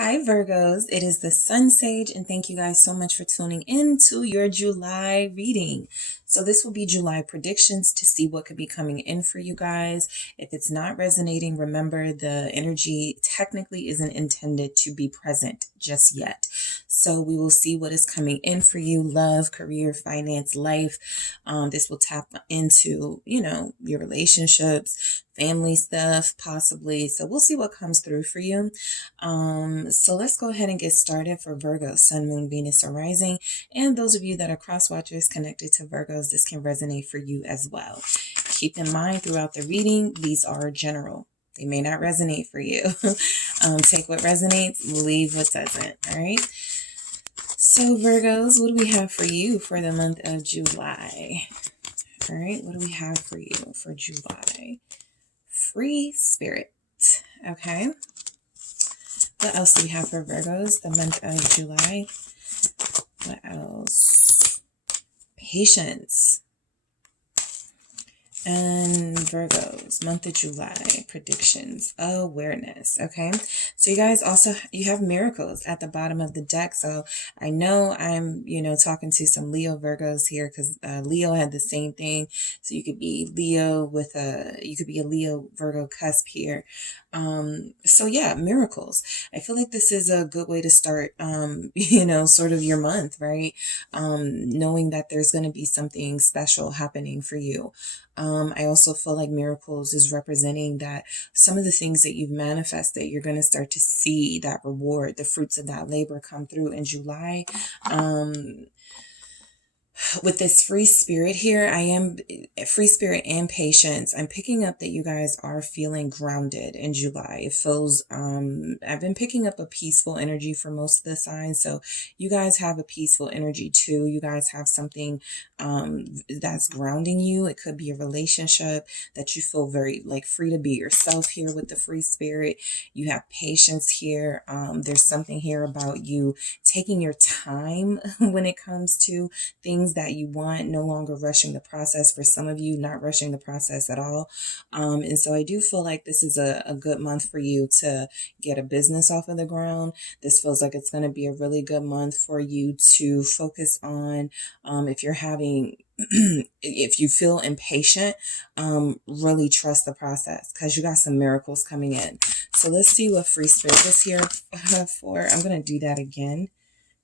Hi, Virgos. It is the Sun Sage, and thank you guys so much for tuning in to your July reading. So, this will be July predictions to see what could be coming in for you guys. If it's not resonating, remember the energy technically isn't intended to be present just yet. So, we will see what is coming in for you: love, career, finance, life. This will tap into, your relationships, family stuff, possibly. So, we'll see what comes through for you. So let's go ahead and get started for Virgo, Sun, Moon, Venus, or Rising. And those of you that are cross watchers connected to Virgos, this can resonate for you as well. Keep in mind throughout the reading, these are general. They may not resonate for you. Take what resonates, leave what doesn't. All right. So Virgos, what do we have for you for the month of July? All right. What do we have for you for July? Free spirit. Okay. What else do we have for Virgos the month of July? What else? Patience. And Virgos, month of July, predictions, awareness. Okay. So you guys also, you have miracles at the bottom of the deck. So I know I'm, talking to some Leo Virgos here because Leo had the same thing. So you could be Leo you could be a Leo Virgo cusp here. So yeah, miracles. I feel like this is a good way to start, sort of your month, right? Knowing that there's going to be something special happening for you. I also feel like miracles is representing that some of the things that you've manifested, you're going to start to see that reward, the fruits of that labor come through in July. With this free spirit here, I am free spirit and patience. I'm picking up that you guys are feeling grounded in July. It feels, I've been picking up a peaceful energy for most of the signs. So you guys have a peaceful energy too. You guys have something, that's grounding you. It could be a relationship that you feel very free to be yourself here with the free spirit. You have patience here. There's something here about you taking your time when it comes to things that you want, no longer rushing the process. For some of you, not rushing the process at all. And so I do feel like this is a good month for you to get a business off of the ground. This feels like it's going to be a really good month for you to focus on. If you're having if you feel impatient, really trust the process because you got some miracles coming in. So let's see what free spirit is here for. I'm going to do that again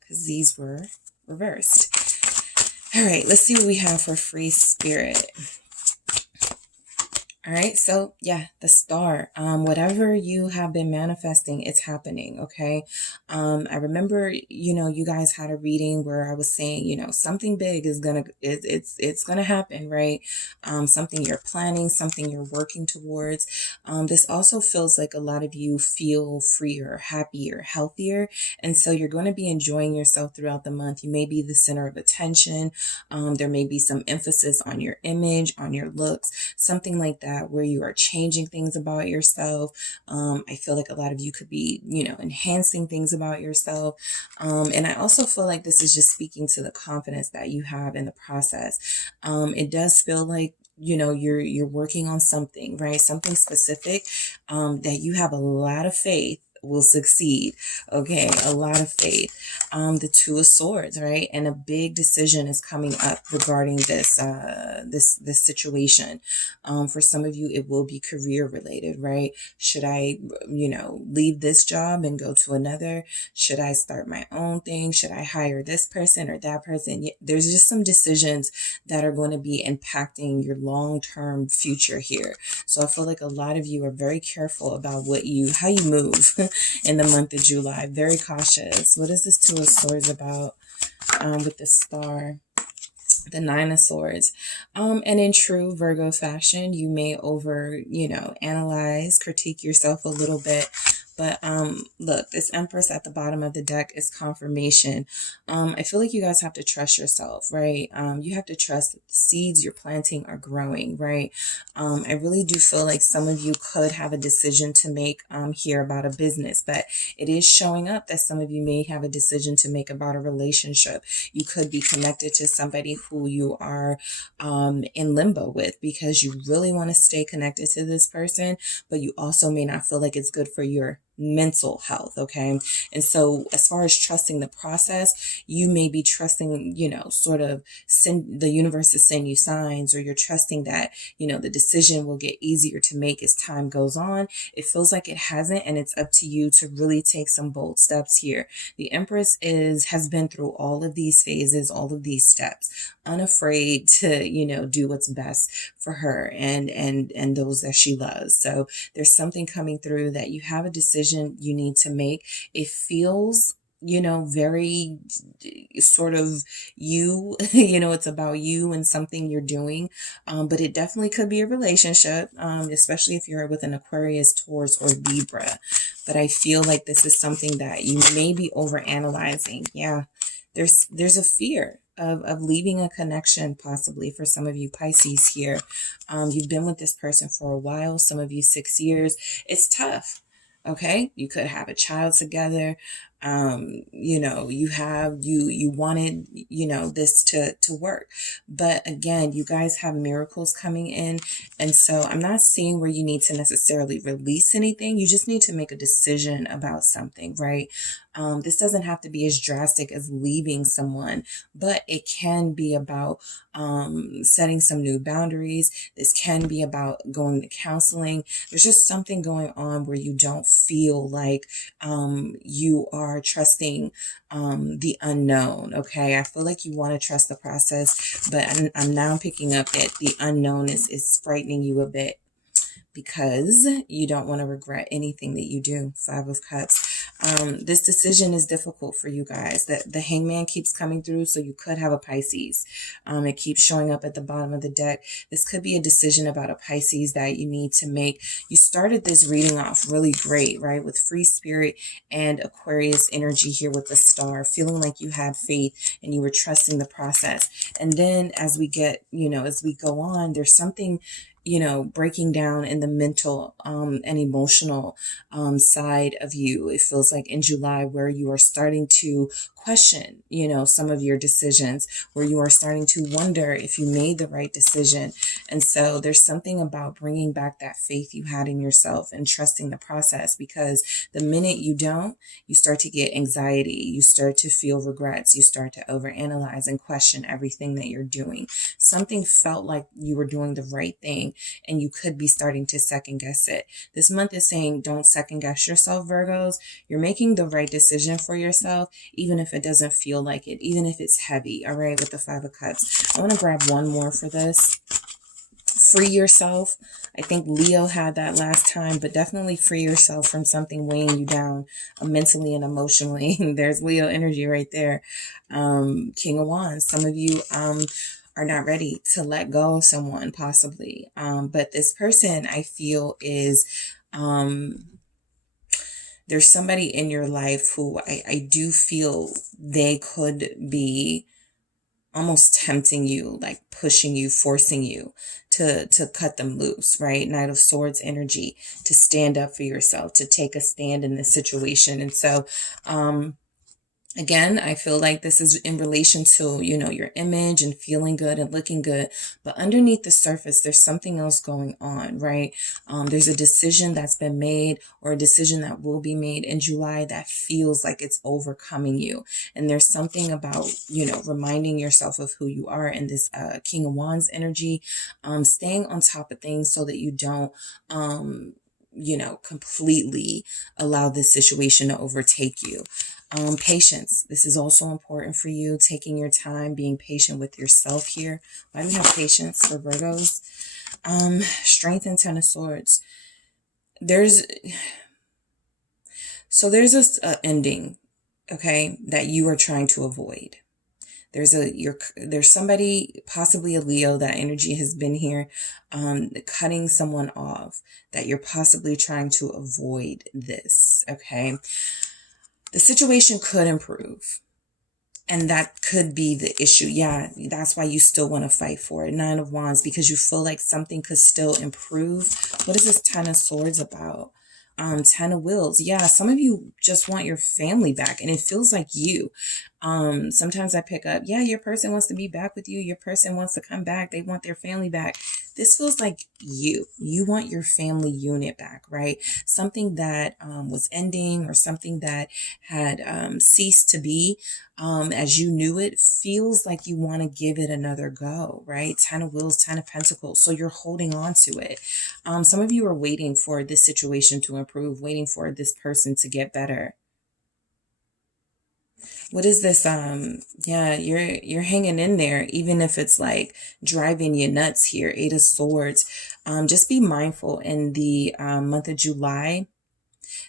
because these were reversed. All right, let's see what we have for free spirit. All right, so yeah, the star. Whatever you have been manifesting, it's happening. Okay. I remember, you guys had a reading where I was saying, something big is it's gonna happen, right? Something you're planning, something you're working towards. This also feels like a lot of you feel freer, happier, healthier, and so you're going to be enjoying yourself throughout the month. You may be the center of attention. There may be some emphasis on your image, on your looks, something like that, where you are changing things about yourself. I feel like a lot of you could be, enhancing things about yourself. And I also feel like this is just speaking to the confidence that you have in the process. It does feel like, you're working on something, right? Something specific, that you have a lot of faith will succeed. Okay, a lot of faith. The Two of Swords, right? And a big decision is coming up regarding this this situation. For some of you, it will be career related, right? Should I, leave this job and go to another? Should I start my own thing? Should I hire this person or that person? There's just some decisions that are going to be impacting your long-term future here. So I feel like a lot of you are very careful about how you move in the month of July. Very cautious. What is this Two of Swords about with the star? The Nine of Swords. And in true Virgo fashion, you may analyze, critique yourself a little bit. But look, this Empress at the bottom of the deck is confirmation. I feel like you guys have to trust yourself, right? You have to trust that the seeds you're planting are growing, right? I really do feel like some of you could have a decision to make here about a business, but it is showing up that some of you may have a decision to make about a relationship. You could be connected to somebody who you are in limbo with because you really want to stay connected to this person, but you also may not feel like it's good for your mental health. Okay. And so as far as trusting the process, you may be trusting, sort of send the universe to send you signs, or you're trusting that, the decision will get easier to make as time goes on. It feels like it hasn't, and it's up to you to really take some bold steps here. The Empress has been through all of these phases, all of these steps, unafraid to, do what's best for her and those that she loves. So there's something coming through that you have a decision you need to make. It feels very sort of you, it's about you and something you're doing. But it definitely could be a relationship, especially if you're with an Aquarius, Taurus, or Libra. But I feel like this is something that you may be overanalyzing. Yeah, there's a fear of leaving a connection, possibly for some of you Pisces here. You've been with this person for a while, some of you 6 years. It's tough. Okay, you could have a child together. You wanted, this to work. But again, you guys have miracles coming in. And so I'm not seeing where you need to necessarily release anything. You just need to make a decision about something, right? This doesn't have to be as drastic as leaving someone, but it can be about setting some new boundaries. This can be about going to counseling. There's just something going on where you don't feel like you are trusting the unknown. Okay, I feel like you want to trust the process, but I'm now picking up that the unknown is frightening you a bit, because you don't want to regret anything that you do. 5 of Cups. This decision is difficult for you guys. The Hangman keeps coming through, so you could have a Pisces. It keeps showing up at the bottom of the deck. This could be a decision about a Pisces that you need to make. You started this reading off really great, right? With free spirit and Aquarius energy here with the star, feeling like you had faith and you were trusting the process. And then as we go on, there's something breaking down in the mental and emotional side of you. It feels like in July, where you are starting to question, some of your decisions, where you are starting to wonder if you made the right decision. And so there's something about bringing back that faith you had in yourself and trusting the process, because the minute you don't, you start to get anxiety, you start to feel regrets, you start to overanalyze and question everything that you're doing. Something felt like you were doing the right thing, and you could be starting to second guess it. This month is saying don't second guess yourself, Virgos. You're making the right decision for yourself, even if it doesn't feel like it, even if it's heavy. All right, with the 5 of Cups. I want to grab one more for this. Free yourself. I think Leo had that last time, but definitely free yourself from something weighing you down mentally and emotionally. There's Leo energy right there. King of Wands. Some of you are not ready to let go of someone, possibly. But this person, I feel, is there's somebody in your life who I do feel they could be almost tempting you, like pushing you, forcing you to cut them loose, right? Knight of Swords energy, to stand up for yourself, to take a stand in this situation. And so, again, I feel like this is in relation to, your image and feeling good and looking good. But underneath the surface, there's something else going on, right? There's a decision that's been made, or a decision that will be made in July, that feels like it's overcoming you. And there's something about, reminding yourself of who you are in this King of Wands energy, staying on top of things so that you don't, completely allow this situation to overtake you. Patience. This is also important for you. Taking your time, being patient with yourself here. Why do we have patience for Virgos? Strength and 10 of Swords. There's this ending, okay, that you are trying to avoid. There's somebody, possibly a Leo, that energy has been here, cutting someone off, that you're possibly trying to avoid this, okay? The situation could improve, and that could be the issue. Yeah, that's why you still want to fight for it. 9 of Wands, because you feel like something could still improve. What is this 10 of Swords about? 10 of Wheels. Yeah, some of you just want your family back, and it feels like you. Sometimes I pick up, yeah, your person wants to be back with you. Your person wants to come back. They want their family back. this feels like you want your family unit back, right? Something that was ending, or something that had ceased to be as you knew it, feels like you want to give it another go, right? 10 of Wheels, 10 of Pentacles. So you're holding on to it. Some of you are waiting for this situation to improve, waiting for this person to get better. What is this? Yeah, you're hanging in there, even if it's like driving you nuts here. 8 of Swords. Just be mindful in the month of July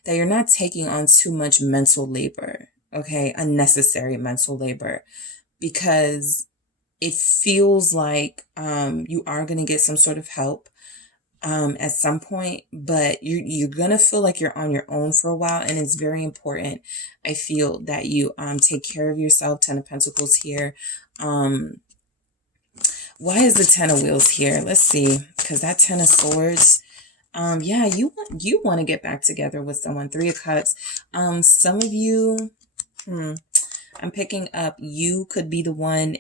that you're not taking on too much mental labor, okay? Unnecessary mental labor, because it feels like you are going to get some sort of help at some point, but you're gonna feel like you're on your own for a while, and it's very important. I feel that you take care of yourself. 10 of Pentacles here. Um, why is the 10 of Wheels here? Let's see, because that 10 of Swords. Yeah, you want to get back together with someone. 3 of Cups. Some of you. I'm picking up, you could be the one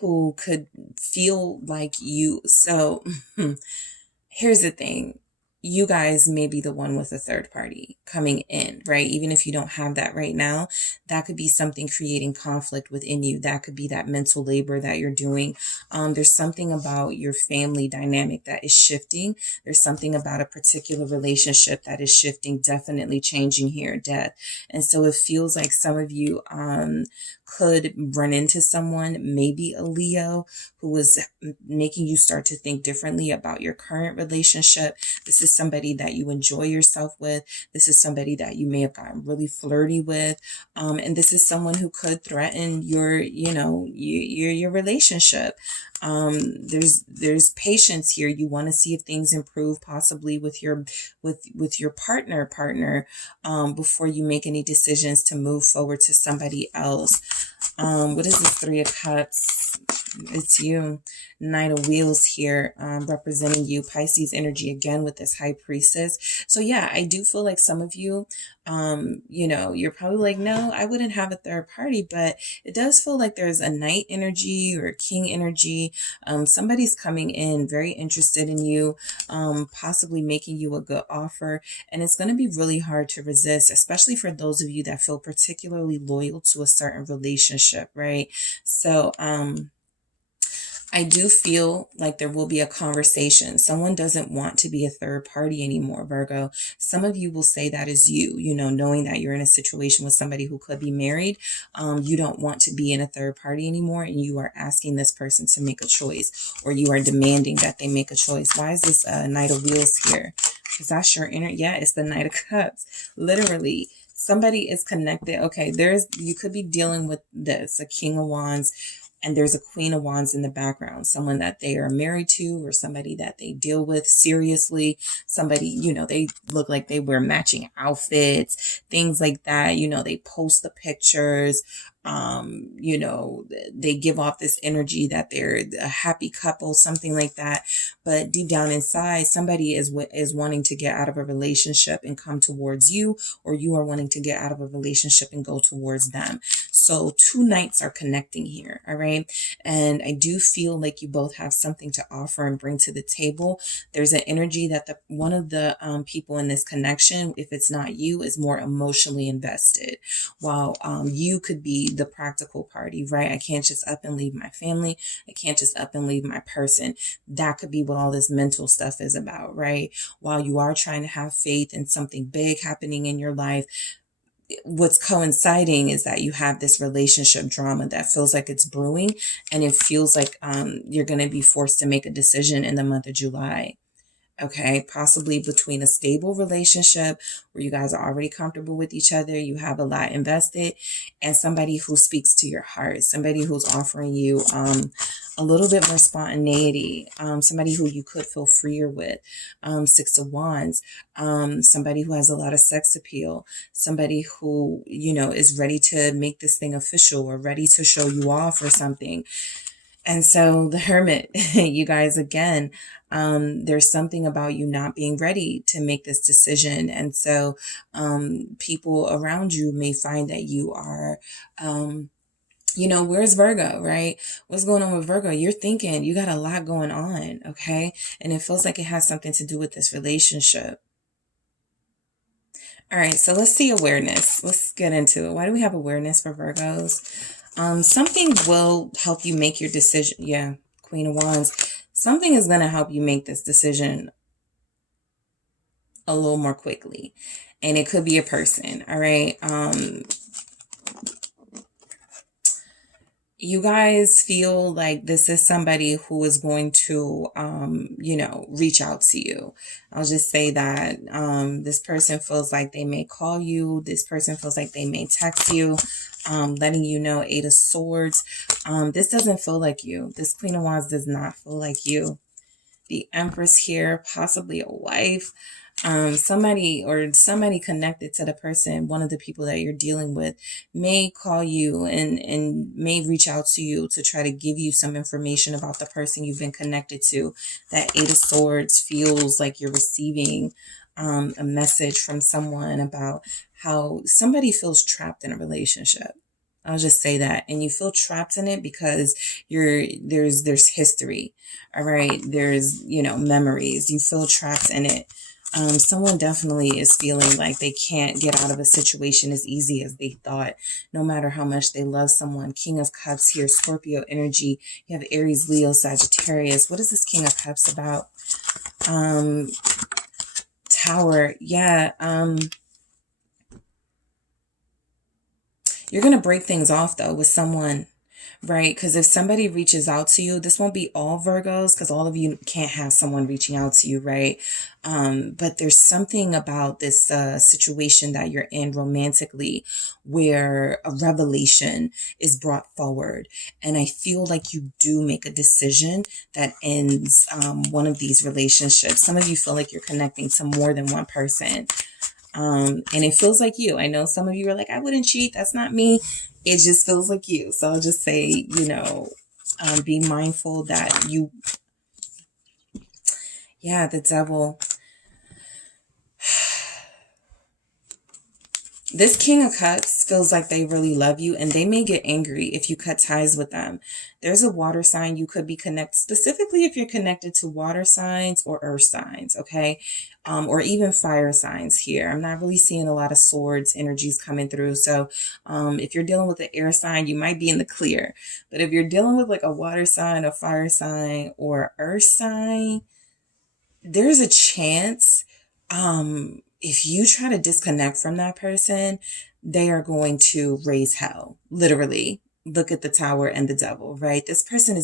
who could feel like you. So here's the thing. You guys may be the one with a third party coming in, right? Even if you don't have that right now, that could be something creating conflict within you. That could be that mental labor that you're doing. There's something about your family dynamic that is shifting. There's something about a particular relationship that is shifting, definitely changing here, death. And so it feels like some of you could run into someone, maybe a Leo, who is making you start to think differently about your current relationship. This is somebody that you enjoy yourself with. This is somebody that you may have gotten really flirty with. And this is someone who could threaten your relationship. There's patience here. You want to see if things improve, possibly with your partner, before you make any decisions to move forward to somebody else. What is this 3 of Cups? It's you. 9 of Wheels here, representing you. Pisces energy again with this High Priestess. So yeah, I do feel like some of you, you're probably like, no, I wouldn't have a third party, but it does feel like there's a Knight energy or a King energy. Somebody's coming in very interested in you, possibly making you a good offer. And it's going to be really hard to resist, especially for those of you that feel particularly loyal to a certain relationship, right? So, I do feel like there will be a conversation. Someone doesn't want to be a third party anymore, Virgo. Some of you will say that is you, knowing that you're in a situation with somebody who could be married. You don't want to be in a third party anymore, and you are asking this person to make a choice, or you are demanding that they make a choice. Why is this Knight of Wheels here? Is that your inner? Yeah, it's the Knight of Cups. Literally. Somebody is connected. Okay, you could be dealing with this, a King of Wands, and there's a Queen of Wands in the background, someone that they are married to, or somebody that they deal with seriously. Somebody, they look like they wear matching outfits, things like that. They post the pictures. They give off this energy that they're a happy couple, something like that. But deep down inside, somebody is wanting to get out of a relationship and come towards you, or you are wanting to get out of a relationship and go towards them. So 2 knights are connecting here. All right. And I do feel like you both have something to offer and bring to the table. There's an energy that one of the people in this connection, if it's not you, is more emotionally invested, while you could be the practical party, right? I can't just up and leave my family. I can't just up and leave my person. That could be what all this mental stuff is about, right? While you are trying to have faith in something big happening in your life, what's coinciding is that you have this relationship drama that feels like it's brewing, and it feels like you're going to be forced to make a decision in the month of July. Okay, possibly between a stable relationship where you guys are already comfortable with each other, you have a lot invested, and somebody who speaks to your heart, somebody who's offering you a little bit more spontaneity, somebody who you could feel freer with. 6 of Wands, somebody who has a lot of sex appeal, somebody who, is ready to make this thing official or ready to show you off or something. And so the Hermit, you guys, again, there's something about you not being ready to make this decision. And so people around you may find that you are Where's Virgo, right? What's going on with Virgo? You're thinking you got a lot going on, okay? And it feels like it has something to do with this relationship. All right, so let's see awareness. Let's get into it. Why do we have awareness for Virgos? Something will help you make your decision. Yeah, Queen of Wands. Something is going to help you make this decision a little more quickly. And it could be a person, all right? You guys feel like this is somebody who is going to, reach out to you. I'll just say that this person feels like they may call you. This person feels like they may text you, letting you know. Eight of Swords. This doesn't feel like you. This Queen of Wands does not feel like you. The Empress here, possibly a wife. Somebody connected to the person, one of the people that you're dealing with, may call you and may reach out to you to try to give you some information about the person you've been connected to. That Eight of Swords feels like you're receiving a message from someone about how somebody feels trapped in a relationship. I'll just say that. And you feel trapped in it because there's history. All right. There's, memories. You feel trapped in it. Someone definitely is feeling like they can't get out of a situation as easy as they thought, no matter how much they love someone. King of Cups here, Scorpio energy. You have Aries, Leo, Sagittarius. What is this King of Cups about? Tower. Yeah. You're going to break things off though with someone, right? Because if somebody reaches out to you, this won't be all Virgos because all of you can't have someone reaching out to you, right? But there's something about this situation that you're in romantically where a revelation is brought forward. And I feel like you do make a decision that ends one of these relationships. Some of you feel like you're connecting to more than one person. And it feels like you. I know some of you are like, I wouldn't cheat. That's not me. It just feels like you. So I'll just say, be mindful that the Devil. This King of Cups feels like they really love you and they may get angry if you cut ties with them. There's a water sign you could be connected, specifically if you're connected to water signs or earth signs, okay? Or even fire signs here. I'm not really seeing a lot of swords energies coming through. So if you're dealing with the air sign, you might be in the clear. But if you're dealing with like a water sign, a fire sign, or earth sign, there's a chance if you try to disconnect from that person, they are going to raise hell, literally. Look at the Tower and the Devil, right? This person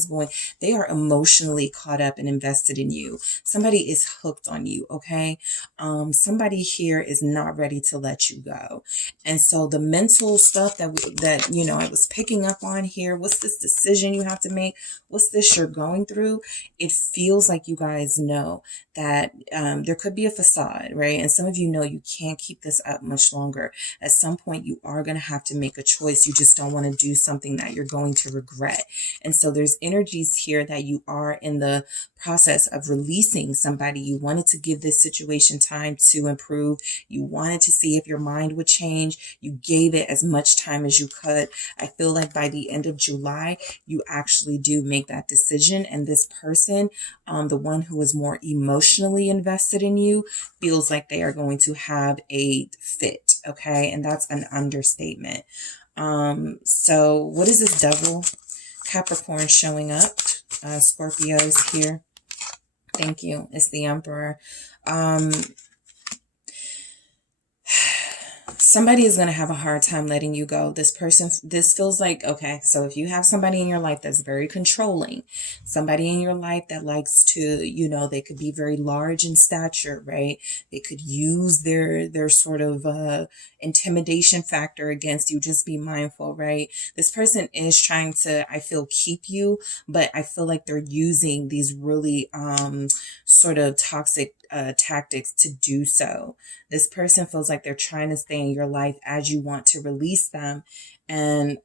they are emotionally caught up and invested in you. Somebody is hooked on you, okay? Somebody here is not ready to let you go. And so the mental stuff that I was picking up on here, what's this decision you have to make? What's this you're going through? It feels like you guys know that there could be a facade, right? And some of you know you can't keep this up much longer. At some point, you are going to have to make a choice. You just don't want to do something that you're going to regret. And so there's energies here that you are in the process of releasing somebody. You wanted to give this situation time to improve. You wanted to see if your mind would change. You gave it as much time as you could. I feel like by the end of July, you actually do make that decision. And this person, the one who is more emotionally invested in you, feels like they are going to have a fit. Okay. And that's an understatement. So what is this Devil? Capricorn showing up. Scorpios here. Thank you. It's the Emperor. Somebody is going to have a hard time letting you go. This feels like, okay, so if you have somebody in your life that's very controlling, somebody in your life that likes to, they could be very large in stature, right? They could use their sort of intimidation factor against you. Just be mindful, right? This person is trying to, I feel, keep you, but I feel like they're using these really sort of toxic tactics to do so. This person feels like they're trying to stay in your life as you want to release them. And,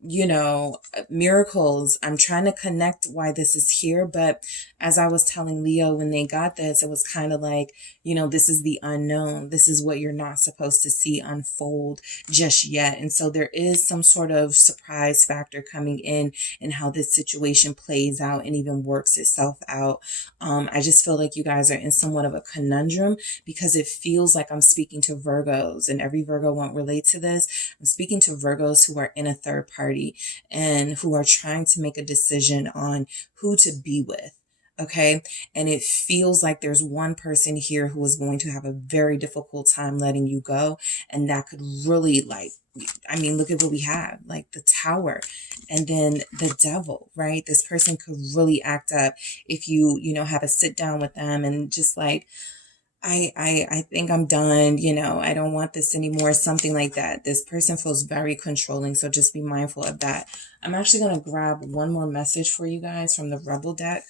you know, miracles, I'm trying to connect why this is here. But as I was telling Leo when they got this, it was kind of like, you know, this is the unknown. This is what you're not supposed to see unfold just yet. And so there is some sort of surprise factor coming in how this situation plays out and even works itself out. I just feel like you guys are in somewhat of a conundrum because it feels like I'm speaking to Virgos, and every Virgo won't relate to this. I'm speaking to Virgos who are in a third party and who are trying to make a decision on who to be with. Okay. And it feels like there's one person here who is going to have a very difficult time letting you go. And that could really, like, I mean, look at what we have, like the Tower and then the Devil, right? This person could really act up if you know, have a sit down with them and just like, I think I'm done, you know, I don't want this anymore, something like that. This person feels very controlling, so just be mindful of that. I'm actually going to grab one more message for you guys from the Rebel deck.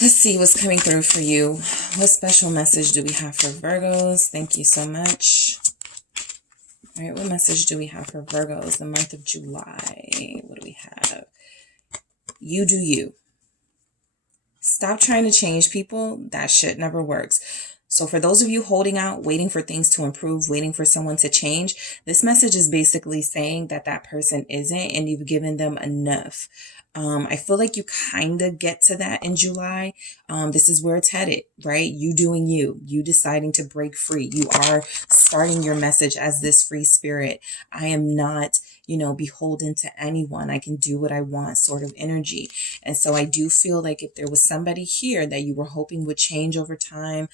Let's see what's coming through for you. What special message do we have for Virgos? Thank you so much. All right, what message do we have for Virgos the month of July? What do we have? You do you. Stop trying to change people. That shit never works. So for those of you holding out, waiting for things to improve, waiting for someone to change, this message is basically saying that that person isn't, and you've given them enough. I feel like you kind of get to that in July. This is where it's headed, right? You doing you deciding to break free. You are starting your message as this free spirit. I am not, you know, beholden to anyone. I can do what I want sort of energy. And so I do feel like if there was somebody here that you were hoping would change over time,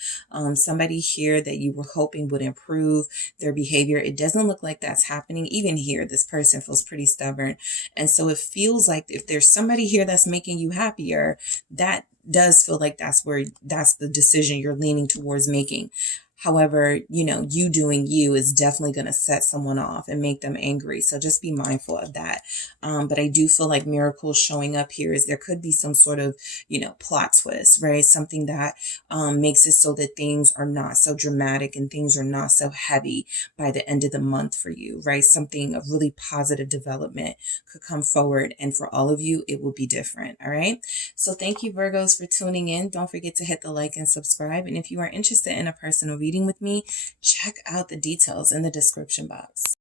somebody here that you were hoping would improve their behavior, it doesn't look like that's happening. Even here, this person feels pretty stubborn. And so it feels like if there's somebody here that's making you happier, that does feel like that's the decision you're leaning towards making. However, you know, you doing you is definitely going to set someone off and make them angry. So just be mindful of that. But I do feel like miracles showing up here is there could be some sort of, you know, plot twist, right? Something that makes it so that things are not so dramatic and things are not so heavy by the end of the month for you, right? Something of really positive development could come forward. And for all of you, it will be different. All right. So thank you, Virgos, for tuning in. Don't forget to hit the like and subscribe. And if you are interested in a personal reading with me, check out the details in the description box.